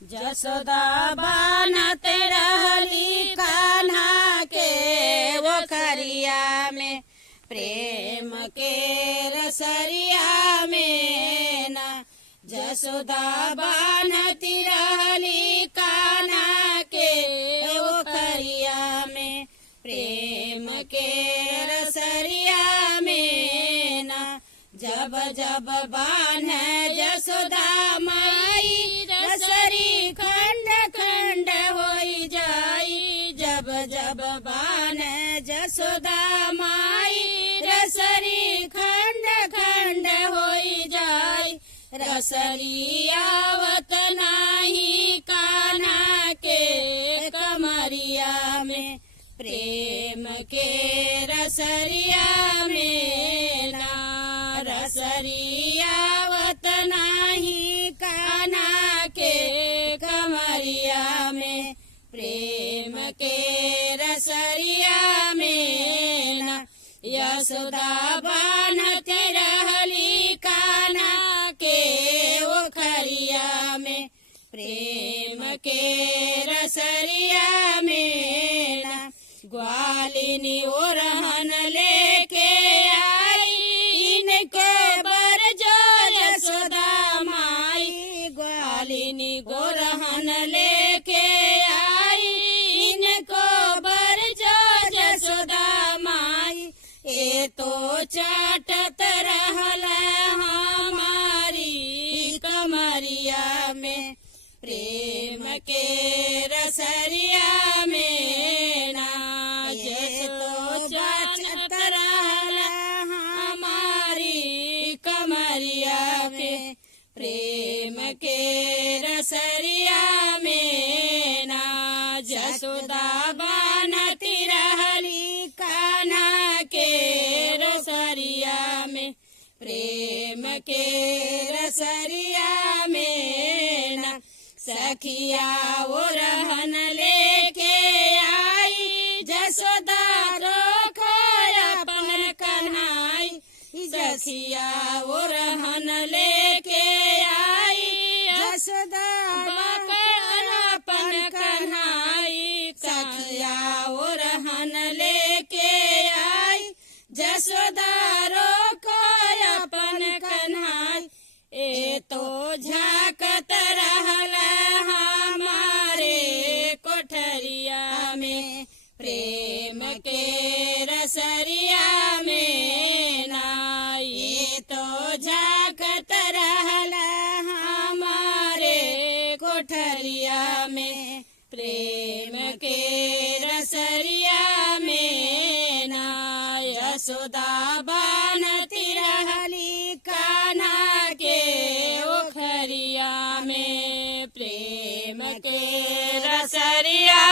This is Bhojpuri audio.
जसोदा बानत रहली कान्हा के ओखरिया में, प्रेम के रसरिया में ना। जसोदा बानती रहली कान्हा के ओखरिया में, प्रेम के रसरिया में ना। जब जब बान्ह जसोदा माई, रसरी खंड खंड होई जाई। जब जब बान्ह जसोदा माई, रसरी खंड खंड होई जाई। रसरी आवत नाही कान्हा के कमरिया में, प्रेम के रसरिया में ना। रसरी आवत नाही कान्हा के कमरिया में, प्रेम के रसरिया में ना। यशोदा बानत रहली कान्हा के ओखरिया में, प्रेम के रसरिया में ना। ग्वालिनी ओरहन लेके आई, इनके बर जो यशोदा माई। ग्वालिनी गोरहन लेके आई, इनको बर जो यशोदा माई। ए तो चाटत रहल हमारी कमरिया में, प्रेम के रसरिया में ना। ये तो चाटत रहल हमारी कमरिया में, प्रेम के रसरिया में ना। जसोदा बानती रहली कान्हा के रसरिया में, प्रेम के रसरिया में ना। सखिया ओरहन लेके आई, जसोदा रोको अपन कन्हाई। सखिया ओरहन लेके आई, जसोदा अपन कन्हाई। सखिया ओरहन लेके आई, जसोदा रोको अपन कन्हाई। ए तो झाकत रहल हमारे कोठरिया में, प्रेम के रसरिया में ना। ये तो झाकत रहल हमारे कोठरिया में, प्रेम के रसरिया में ना। यशोदा बानती रहली कान्हा के ओखरिया में, प्रेम के रसरिया